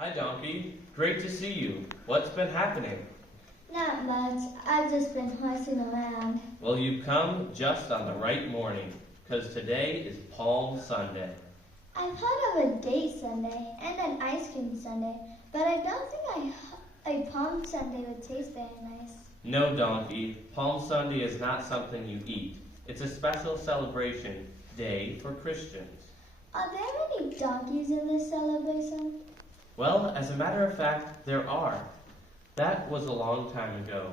Hi, Donkey. Great to see you. What's been happening? Not much. I've just been horsing around. Well, you've come just on the right morning, because today is Palm Sunday. I've heard of a date Sunday and an ice cream Sunday, but I don't think a Palm Sunday would taste very nice. No, Donkey. Palm Sunday is not something you eat. It's a special celebration day for Christians. Are there any donkeys in this celebration? Well, as a matter of fact, there are. That was a long time ago.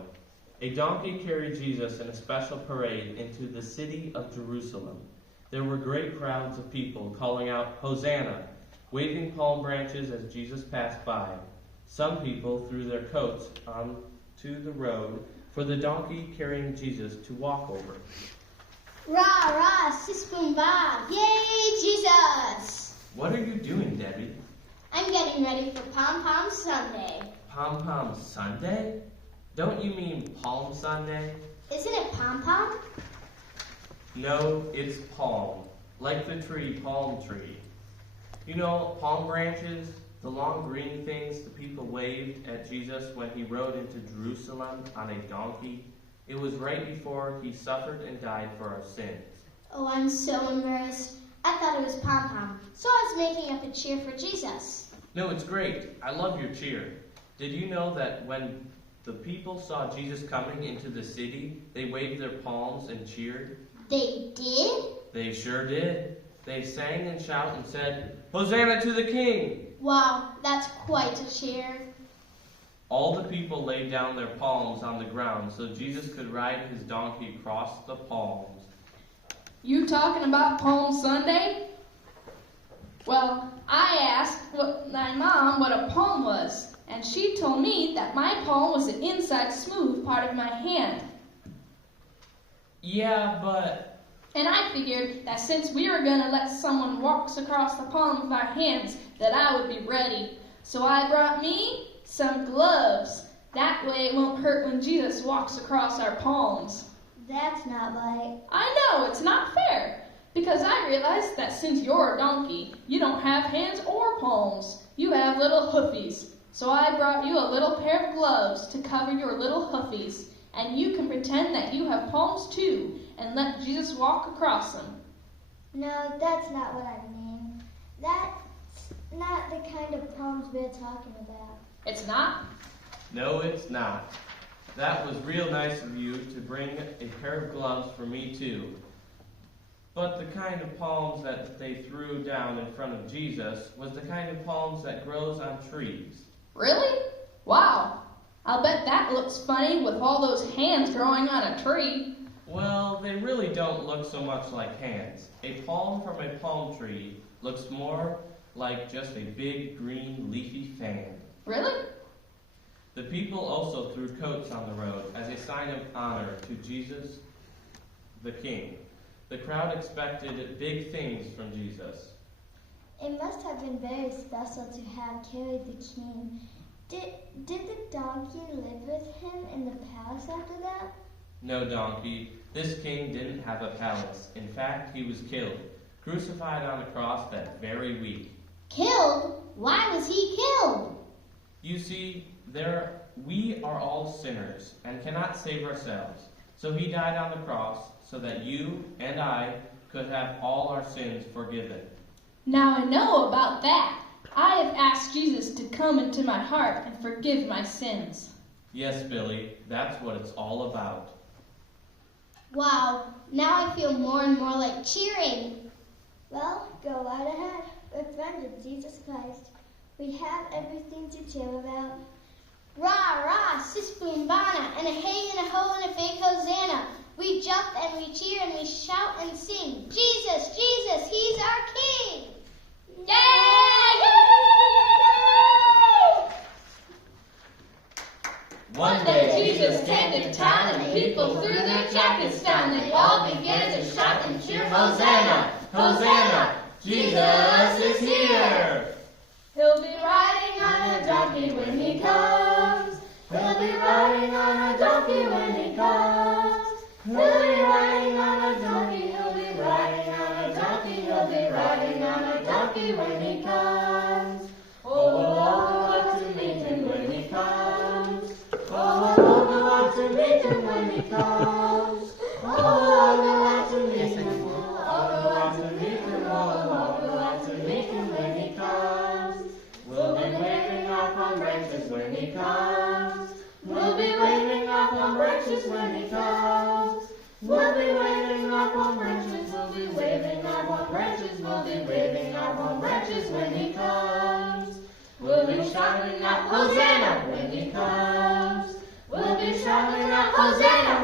A donkey carried Jesus in a special parade into the city of Jerusalem. There were great crowds of people calling out, "Hosanna," waving palm branches as Jesus passed by. Some people threw their coats onto the road for the donkey carrying Jesus to walk over. Rah, rah, sis boom ba, yay, Jesus! What are you doing, Debbie? I'm getting ready for Pom Pom Sunday. Pom Pom Sunday? Don't you mean Palm Sunday? Isn't it Pom Pom? No, it's palm, like the tree, palm tree. You know, palm branches, the long green things the people waved at Jesus when he rode into Jerusalem on a donkey. It was right before he suffered and died for our sins. Oh, I'm so embarrassed. I thought it was Pom Pom, so I was making up a cheer for Jesus. No, it's great. I love your cheer. Did you know that when the people saw Jesus coming into the city, they waved their palms and cheered? They did? They sure did. They sang and shouted and said, "Hosanna to the King!" Wow, that's quite a cheer. All the people laid down their palms on the ground so Jesus could ride his donkey across the palms. You talking about Palm Sunday? Well, I asked my mom what a palm was, and she told me that my palm was the inside smooth part of my hand. Yeah, but... And I figured that since we were going to let someone walk across the palm of our hands, that I would be ready. So I brought me some gloves. That way it won't hurt when Jesus walks across our palms. That's not right. I know, it's not fair. Because I realized that since you're a donkey, you don't have hands or palms. You have little hoofies. So I brought you a little pair of gloves to cover your little hoofies. And you can pretend that you have palms too, and let Jesus walk across them. No, that's not what I mean. That's not the kind of palms we're talking about. It's not? No, it's not. That was real nice of you to bring a pair of gloves for me too. But the kind of palms that they threw down in front of Jesus was the kind of palms that grows on trees. Really? Wow. I'll bet that looks funny with all those hands growing on a tree. Well, they really don't look so much like hands. A palm from a palm tree looks more like just a big green leafy fan. Really? The people also threw coats on the road as a sign of honor to Jesus the King. The crowd expected big things from Jesus. It must have been very special to have carried the king. Did the donkey live with him in the palace after that? No, donkey. This king didn't have a palace. In fact, he was killed, crucified on a cross that very week. Killed? Why was he killed? You see, we are all sinners and cannot save ourselves. So he died on the cross so that you and I could have all our sins forgiven. Now I know about that. I have asked Jesus to come into my heart and forgive my sins. Yes, Billy, that's what it's all about. Wow, now I feel more and more like cheering. Well, go right ahead. We're friends of Jesus Christ. We have everything to cheer about. Rah, rah, sis boom bana, and a hey and a ho and a fake hosanna. We jump and we cheer and we shout and sing. Jesus, Jesus, he's our king. Yay! One day Jesus came to town and people threw their jackets down. They all began to shout and cheer, "Hosanna! Hosanna! Jesus is here! He'll be riding on a donkey when he comes. He'll be riding on a donkey when he comes. He'll be riding on a donkey, he'll be riding on a donkey, he'll be riding on a donkey when he comes. Oh, our palm branches will be waving, our palm branches will be waving, our palm branches when he comes. We'll be shouting out Hosanna when he comes. We'll be shouting out Hosanna